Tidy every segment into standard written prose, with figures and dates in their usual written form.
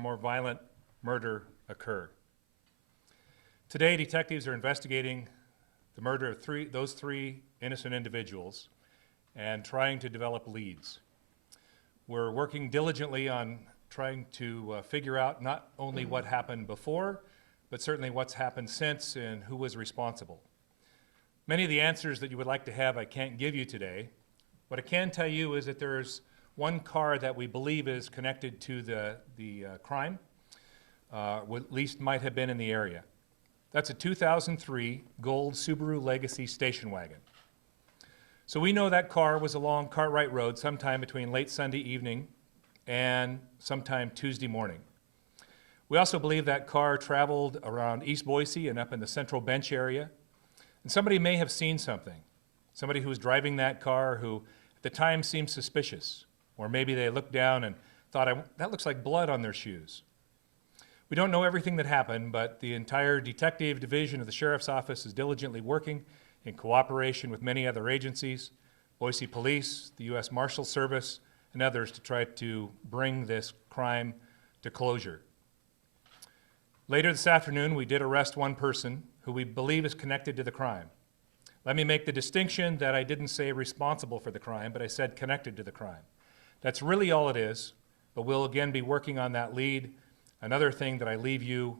more violent murder occur. Today, detectives are investigating the murder of those three innocent individuals and trying to develop leads. We're working diligently on trying to figure out not only what happened before, but certainly what's happened since and who was responsible. Many of the answers that you would like to have I can't give you today. What I can tell you is that there's one car that we believe is connected to the crime, or at least might have been in the area. That's a 2003 gold Subaru Legacy station wagon. So we know that car was along Cartwright Road sometime between late Sunday evening and sometime Tuesday morning. We also believe that car traveled around East Boise and up in the Central Bench area. And somebody may have seen something. Somebody who was driving that car who at the time seemed suspicious. Or maybe they looked down and thought, that looks like blood on their shoes. We don't know everything that happened, but the entire detective division of the Sheriff's Office is diligently working in cooperation with many other agencies, Boise Police, the U.S. Marshal Service, and others to try to bring this crime to closure. Later this afternoon, we did arrest one person who we believe is connected to the crime. Let me make the distinction that I didn't say responsible for the crime, but I said connected to the crime. That's really all it is, but we'll again be working on that lead. Another thing that I leave you,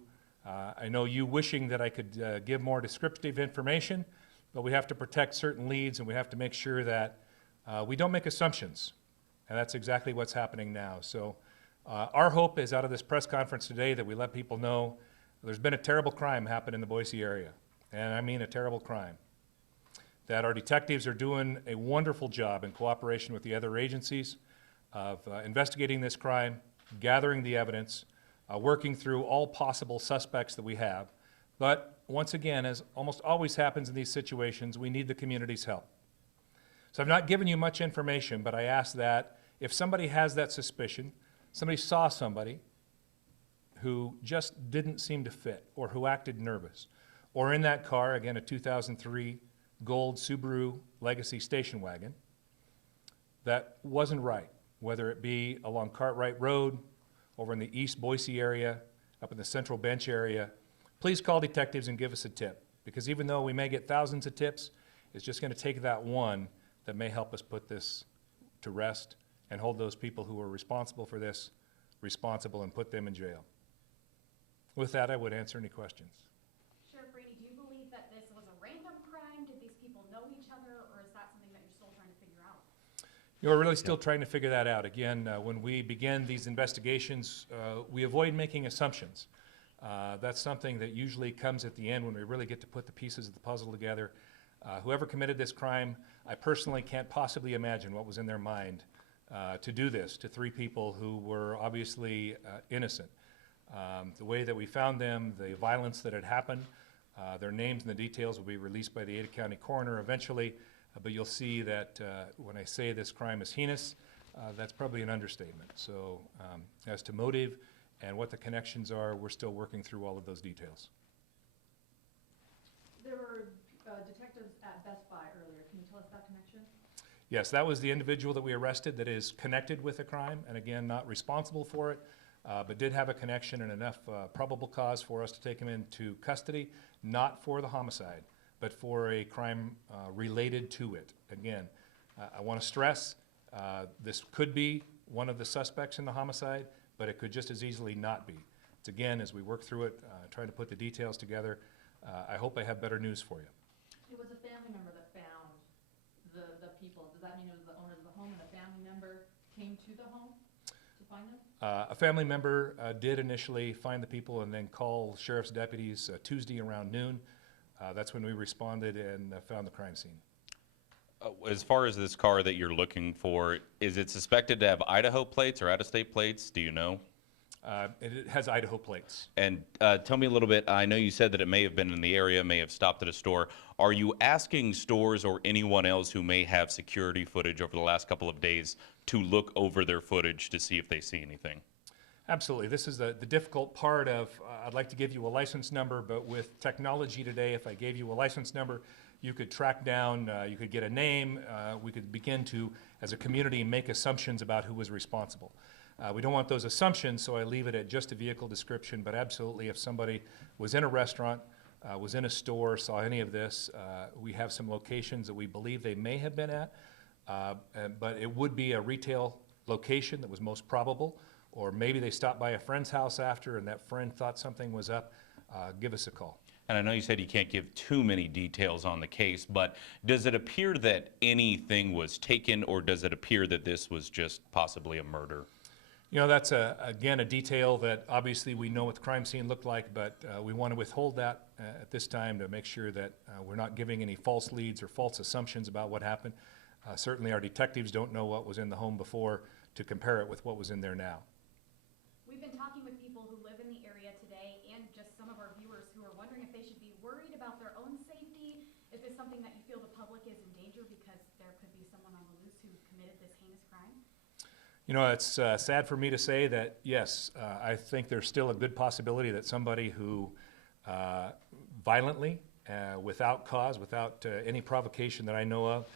I know you wishing that I could give more descriptive information, but we have to protect certain leads and we have to make sure that we don't make assumptions. And that's exactly what's happening now. So our hope is out of this press conference today that we let people know there's been a terrible crime happen in the Boise area. And I mean a terrible crime. That our detectives are doing a wonderful job in cooperation with the other agencies of investigating this crime, gathering the evidence, working through all possible suspects that we have. But once again, as almost always happens in these situations, we need the community's help. So I've not given you much information, but I ask that if somebody has that suspicion, somebody saw somebody who just didn't seem to fit or who acted nervous, or in that car, again a 2003 gold Subaru Legacy station wagon, that wasn't right, whether it be along Cartwright Road, over in the East Boise area, up in the Central Bench area, please call detectives and give us a tip. Because even though we may get thousands of tips, it's just going to take that one that may help us put this to rest and hold those people who are responsible for this responsible and put them in jail. With that, I would answer any questions. Sheriff Raney, do you believe that this was a random crime? Did these people know each other, or is that something that you're still trying to figure out? We're really still trying to figure that out. Again, when we begin these investigations, we avoid making assumptions. That's something that usually comes at the end when we really get to put the pieces of the puzzle together. Whoever committed this crime, I personally can't possibly imagine what was in their mind to do this to three people who were obviously innocent. The way that we found them, the violence that had happened, their names and the details will be released by the Ada County coroner eventually. But you'll see that when I say this crime is heinous, that's probably an understatement. So as to motive and what the connections are, we're still working through all of those details. There were detectives at Best Buy earlier. Can you tell us that connection? Yes, that was the individual that we arrested that is connected with the crime, and again, not responsible for it, but did have a connection and enough probable cause for us to take him into custody, not for the homicide, but for a crime related to it. Again, I want to stress this could be one of the suspects in the homicide, but it could just as easily not be. It's again, as we work through it, trying to put the details together, I hope I have better news for you. It was a family member that found the people. Does that mean it was the owners of the home and a family member came to the home to find them? A family member did initially find the people and then call sheriff's deputies Tuesday around noon. That's when we responded and found the crime scene. As far as this car that you're looking for, is it suspected to have Idaho plates or out-of-state plates? Do you know? It has Idaho plates. And tell me a little bit, I know you said that it may have been in the area, may have stopped at a store. Are you asking stores or anyone else who may have security footage over the last couple of days to look over their footage to see if they see anything? Absolutely. This is the difficult part of, I'd like to give you a license number, but with technology today, if I gave you a license number, you could track down, you could get a name, we could begin to, as a community, make assumptions about who was responsible. We don't want those assumptions, so I leave it at just a vehicle description, but absolutely if somebody was in a restaurant, was in a store, saw any of this, we have some locations that we believe they may have been at, but it would be a retail location that was most probable, or maybe they stopped by a friend's house after and that friend thought something was up. Give us a call. And I know you said you can't give too many details on the case, but does it appear that anything was taken, or does it appear that this was just possibly a murder? You know, that's, again, a detail that obviously we know what the crime scene looked like, but we want to withhold that at this time to make sure that we're not giving any false leads or false assumptions about what happened. Certainly our detectives don't know what was in the home before to compare it with what was in there now. We've been talking with people who live in the area today and just some of our viewers who are wondering if they should be worried about their own safety. Is this something that you feel the public is in danger because there could be someone on the loose who committed this heinous crime? You know, it's sad for me to say that, yes, I think there's still a good possibility that somebody who violently, without cause, without any provocation that I know of,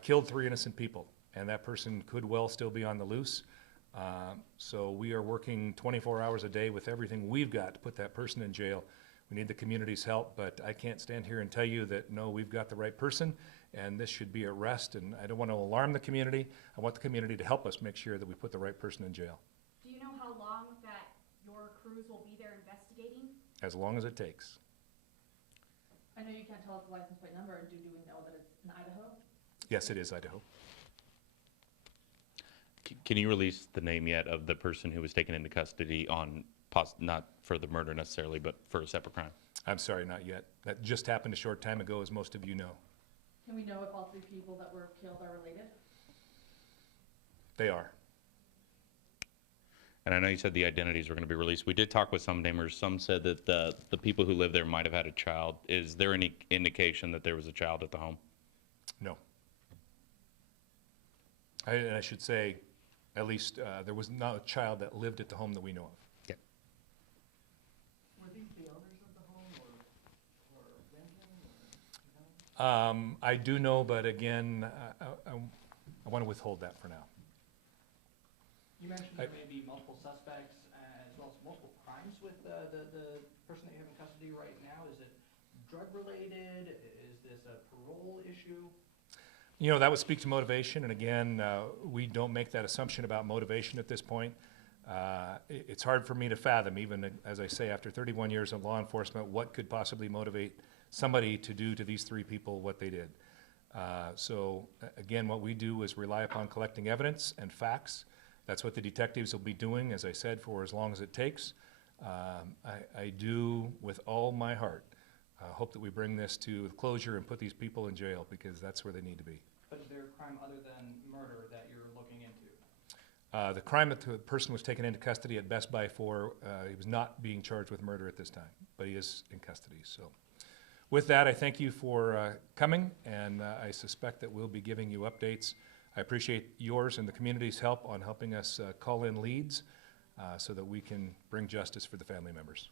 killed 3 innocent people. And that person could well still be on the loose. So we are working 24 hours a day with everything we've got to put that person in jail. We need the community's help, but I can't stand here and tell you that, no, we've got the right person, and this should be at rest, and I don't want to alarm the community. I want the community to help us make sure that we put the right person in jail. Do you know how long that your crews will be there investigating? As long as it takes. I know you can't tell us the license plate number, do we know that it's in Idaho? Yes, it is Idaho. Can you release the name yet of the person who was taken into custody on, not for the murder necessarily, but for a separate crime? I'm sorry, not yet. That just happened a short time ago, as most of you know. Can we know if all 3 people that were killed are related? They are. And I know you said the identities were going to be released. We did talk with some neighbors. Some said that the people who live there might have had a child. Is there any indication that there was a child at the home? No. I should say, at least there was not a child that lived at the home that we know of. Okay. Were these the owners of the home or renting or? I do know, but again, I want to withhold that for now. You mentioned there may be multiple suspects as well as multiple crimes with the person that you have in custody right now. Is it drug related? Is this a parole issue? You know, that would speak to motivation, and again, we don't make that assumption about motivation at this point. It's hard for me to fathom, even as I say, after 31 years of law enforcement, what could possibly motivate somebody to do to these 3 people what they did. So again, what we do is rely upon collecting evidence and facts. That's what the detectives will be doing, as I said, for as long as it takes. I do, with all my heart, hope that we bring this to closure and put these people in jail, because that's where they need to be. But is there a crime other than murder that you're looking into? The crime that the person was taken into custody at Best Buy for, he was not being charged with murder at this time, but he is in custody. So with that, I thank you for coming, and I suspect that we'll be giving you updates. I appreciate yours and the community's help on helping us call in leads so that we can bring justice for the family members.